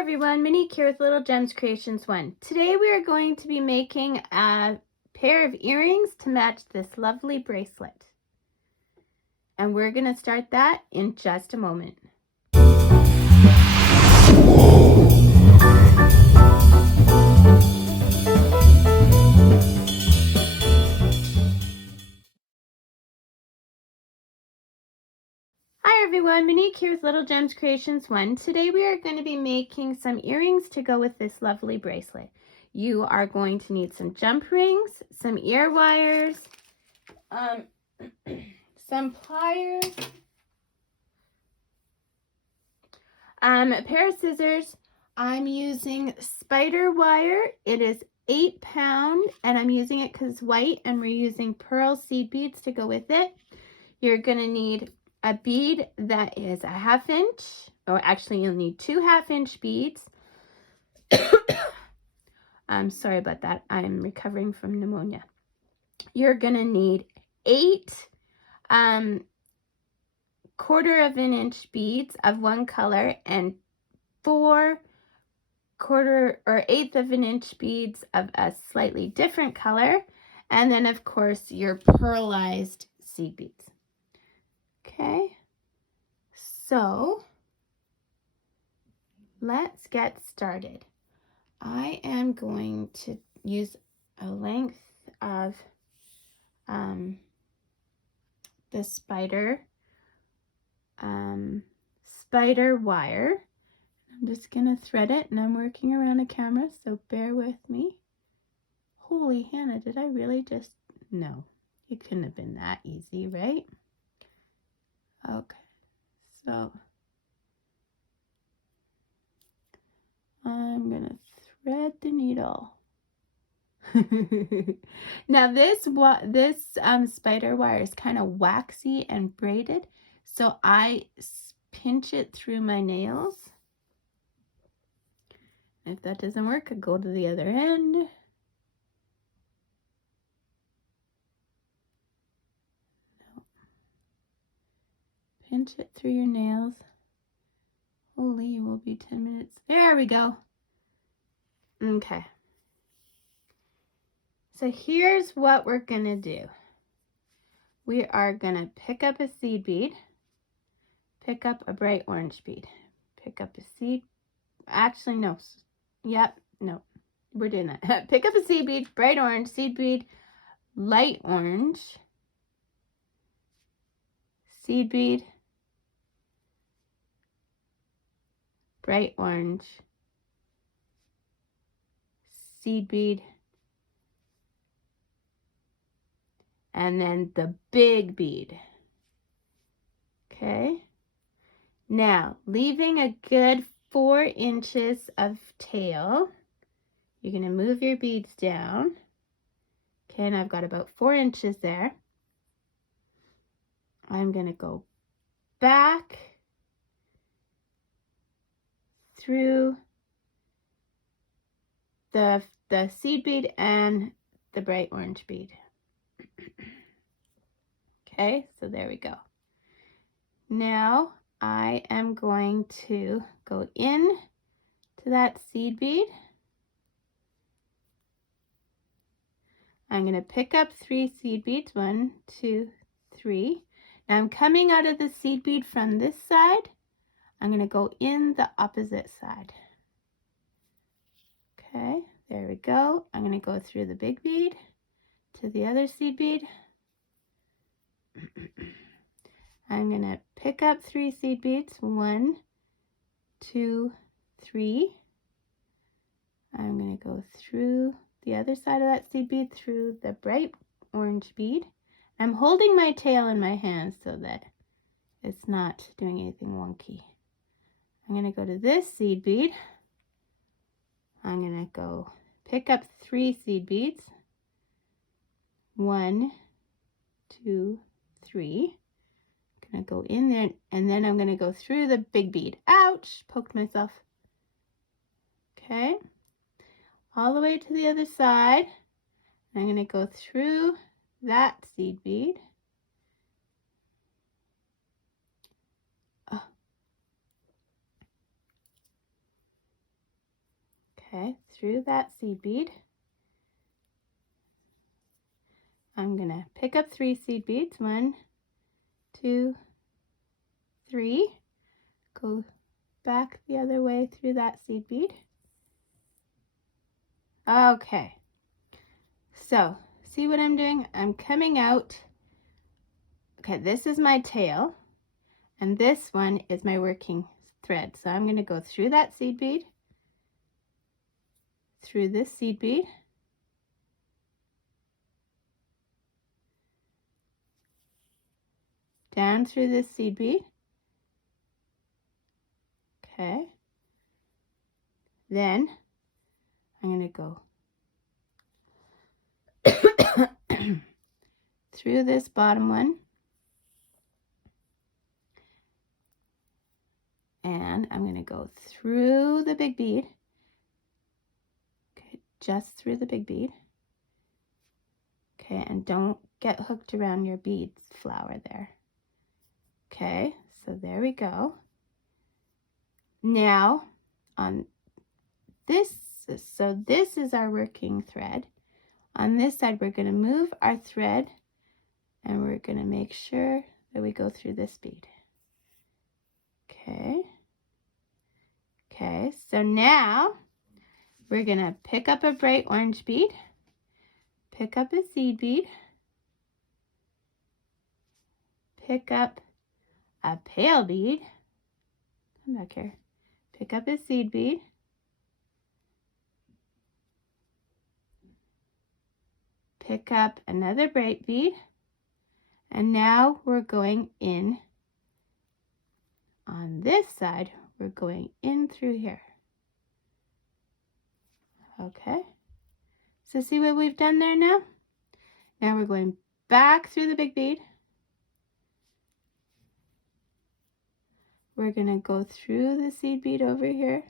everyone, Monique here with Little Gems Creations 1. Today we are going to be making a pair of earrings to match this lovely bracelet. And we're going to start that in just a moment. Hi everyone, Monique here with Little Gems Creations 1. Today we are going to be making some earrings to go with this lovely bracelet. You are going to need some jump rings, some ear wires, some pliers, a pair of scissors. I'm using spider wire. It is 8 pound and I'm using it because it's white and we're using pearl seed beads to go with it. You're going to need a bead that is a 1/2 inch, or actually you'll need 2 1/2-inch beads. I'm sorry about that. I'm recovering from pneumonia. You're going to need 8 1/4 beads of one color and 4 1/4 or 1/8 inch beads of a slightly different color, and then of course your pearlized seed beads. Okay, so let's get started. I am going to use a length of the spider wire. I'm just gonna thread it, and I'm working around a camera, so bear with me. Holy Hannah, did I really just... No, it couldn't have been that easy, right? Okay, so I'm gonna thread the needle. Now this spider wire is kind of waxy and braided, so I pinch it through my nails. If that doesn't work, I go to the other end. No. Pinch it through your nails. Holy, you will be 10 minutes. There we go. Okay. So here's what we're gonna do. We are gonna pick up a seed bead, pick up a bright orange bead, pick up a seed, actually no, yep, no, we're doing that. Pick up a seed bead, bright orange, seed bead, light orange, seed bead, bright orange, seed bead, and then the big bead. Okay, now leaving a good 4 inches of tail, you're going to move your beads down. Okay, and I've got about 4 inches there. I'm going to go back through the seed bead and the bright orange bead. Okay, so there we go. Now I am going to go in to that seed bead. I'm going to pick up 3 seed beads, 1, 2, 3. Now I'm coming out of the seed bead from this side. I'm going to go in the opposite side. Okay, there we go. I'm going to go through the big bead to the other seed bead. I'm going to pick up 3 seed beads, 1, 2, 3. I'm going to go through the other side of that seed bead through the bright orange bead. I'm holding my tail in my hand so that it's not doing anything wonky. I'm going to go to this seed bead. I'm going to go pick up 3 seed beads. 1, 2, 3. I'm going to go in there, and then I'm going to go through the big bead. Ouch! Poked myself. Okay. All the way to the other side. I'm going to go through that seed bead. Okay, through that seed bead. I'm going to pick up 3 seed beads. 1, 2, 3. Go back the other way through that seed bead. Okay, so see what I'm doing? I'm coming out. Okay, this is my tail, and this one is my working thread. So I'm going to go through that seed bead, through this seed bead, down through this seed bead. Okay, then I'm going to go through this bottom one, and I'm going to go through the big bead. Okay, just through the big bead. Okay, and don't get hooked around your bead flower there. Okay, so there we go. Now on this, so this is our working thread. On this side, we're going to move our thread, and we're going to make sure that we go through this bead. Okay. Okay, so now we're going to pick up a bright orange bead, pick up a seed bead, pick up a pale bead, come back here, pick up a seed bead, pick up another bright bead, and now we're going in on this side. We're going in through here. Okay, so see what we've done there now? Now we're going back through the big bead. We're going to go through the seed bead over here.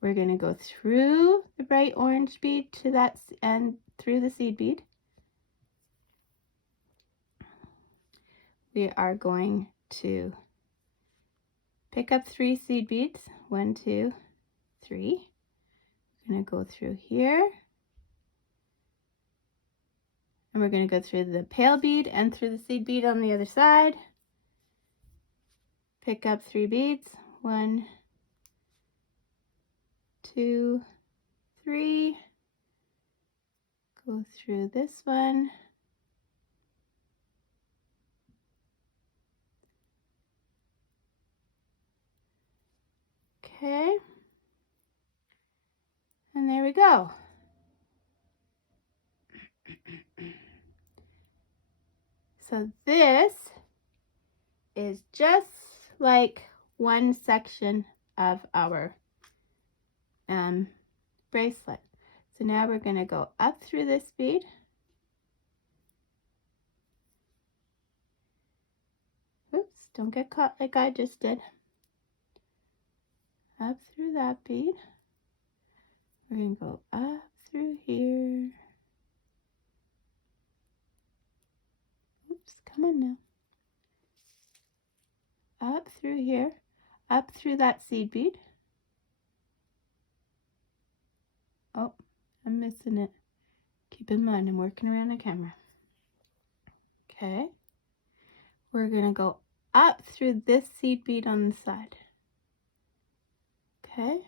We're going to go through the bright orange bead to that and through the seed bead. We are going to pick up 3 seed beads. 1, 2, 3. We're going to go through here. And we're going to go through the pale bead and through the seed bead on the other side. Pick up 3 beads. 1, 2, 3. Go through this one. Okay. And there we go. So this is just like one section of our bracelet. So now we're going to go up through this bead. Oops, don't get caught like I just did. Up through that bead. We're going to go up through here. Oops, come on now. Up through here. Up through that seed bead. Oh, I'm missing it. Keep in mind, I'm working around the camera. Okay. We're going to go up through this seed bead on the side. Okay.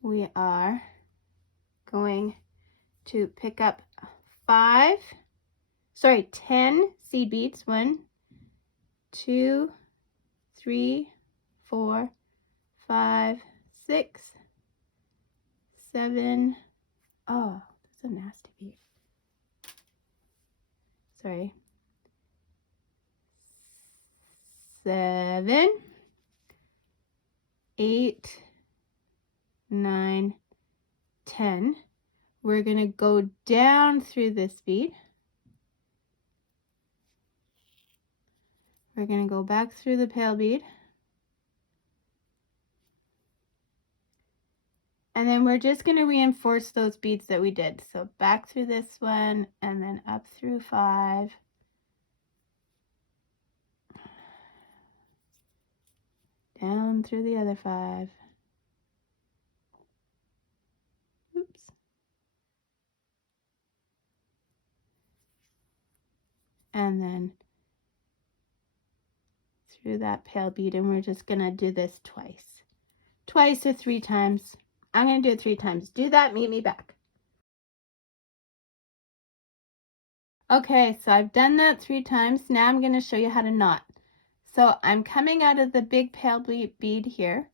We are going to pick up 10 seed beads. 1, 2, 3, 4, 5, 6, 7. Oh, that's a nasty bead. Sorry. 7, 8, 9, 10. We're going to go down through this bead. We're going to go back through the pale bead. And then we're just going to reinforce those beads that we did. So back through this one and then up through 5. Down through the other 5. Oops. And then through that pale bead, and we're just going to do this twice or 3 times. I'm going to do it 3 times. Do that, meet me back. Okay, so I've done that 3 times. Now I'm going to show you how to knot. So I'm coming out of the big pale bead here.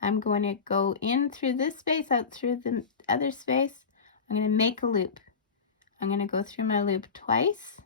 I'm going to go in through this space, out through the other space. I'm going to make a loop. I'm going to go through my loop twice.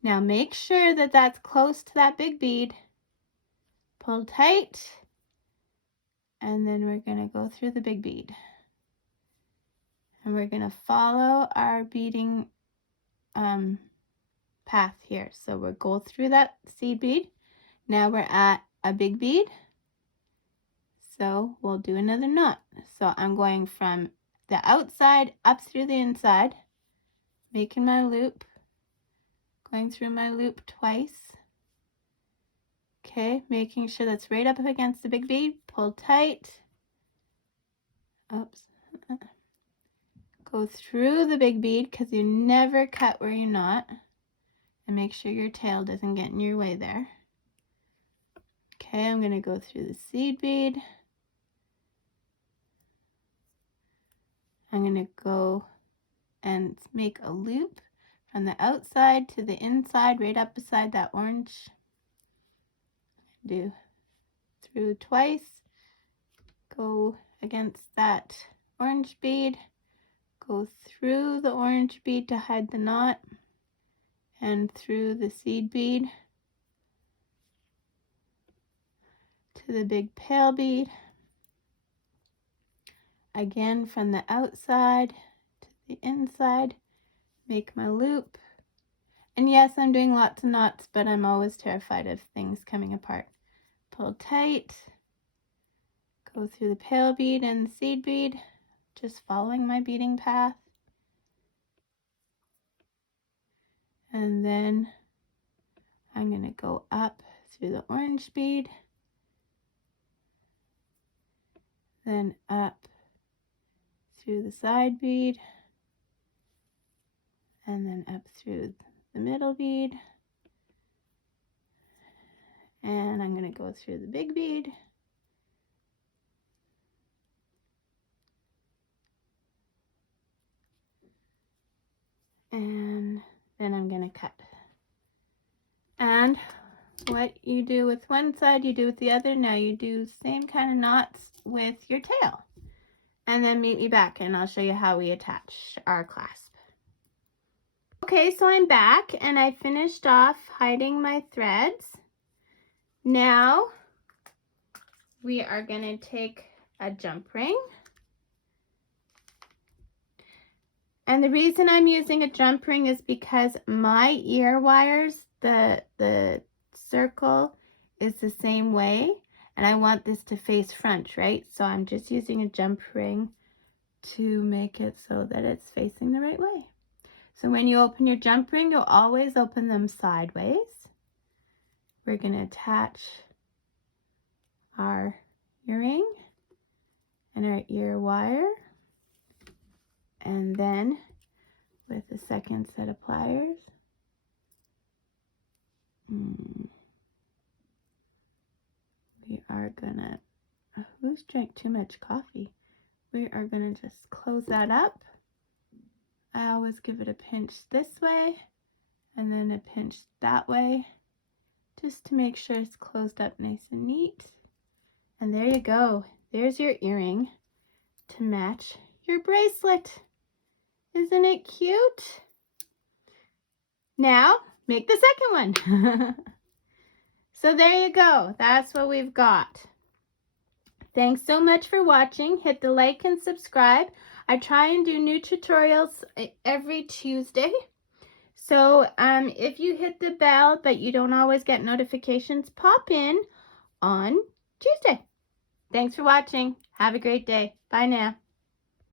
Now make sure that that's close to that big bead. Pull tight, and then we're going to go through the big bead. And we're going to follow our beading path here. So we'll go through that seed bead. Now we're at a big bead. So we'll do another knot. So I'm going from the outside up through the inside, making my loop, going through my loop twice. Okay, making sure that's right up against the big bead. Pull tight. Oops. Go through the big bead because you never cut where you knot. And make sure your tail doesn't get in your way there. Okay, I'm going to go through the seed bead. I'm going to go and make a loop from the outside to the inside, right up beside that orange. Do through twice, go against that orange bead, go through the orange bead to hide the knot, and through the seed bead to the big pale bead. Again, from the outside to the inside, make my loop. And yes, I'm doing lots of knots, but I'm always terrified of things coming apart. Pull tight, go through the pale bead and the seed bead, just following my beading path. And then I'm going to go up through the orange bead, then up through the side bead, and then up through the middle bead. And I'm going to go through the big bead. And then I'm going to cut. And what you do with one side, you do with the other. Now you do same kind of knots with your tail. And then meet me back and I'll show you how we attach our clasp. Okay, so I'm back and I finished off hiding my threads. Now we are going to take a jump ring. And the reason I'm using a jump ring is because my ear wires, the circle is the same way, and I want this to face front, right? So I'm just using a jump ring to make it so that it's facing the right way. So when you open your jump ring, you'll always open them sideways. We're going to attach our earring and our ear wire. And then with the second set of pliers, we are gonna, who's drank too much coffee? We are gonna just close that up. I always give it a pinch this way and then a pinch that way, just to make sure it's closed up nice and neat. And there you go. There's your earring to match your bracelet. Isn't it cute? Now, make the second one. So there you go. That's what we've got. Thanks so much for watching. Hit the like and subscribe. I try and do new tutorials every Tuesday. So if you hit the bell but you don't always get notifications, pop in on Tuesday. Thanks for watching. Have a great day. Bye now.